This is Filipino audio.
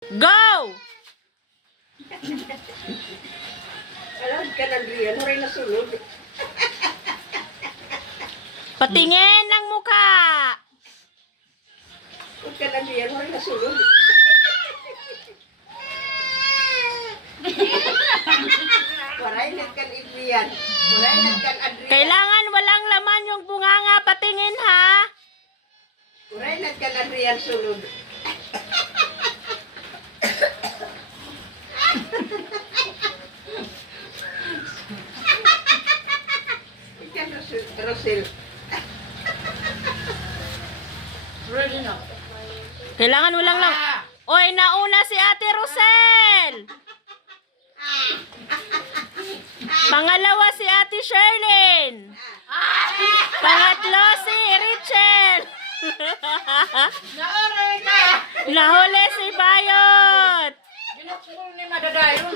Go! Alam ka na, Adrian. Huwag na sunod. Patingin ng mukha. Huwag ka na, Adrian. Huwag na sunod. Waray na kan Adrian. Waray na kan Adrian. Kailangan walang laman yung bunganga. Patingin ha. Waray na kan Adrian sunod. Ikan Rosel. Ready na. Kailangan walang laman. Oy, nauna si Ate Rosel. Pangalawa si Ate Sherlyn. Pangatlo si Richel. Naoray ka! Nahuli si Bayot. Ginapsol ni madadayon.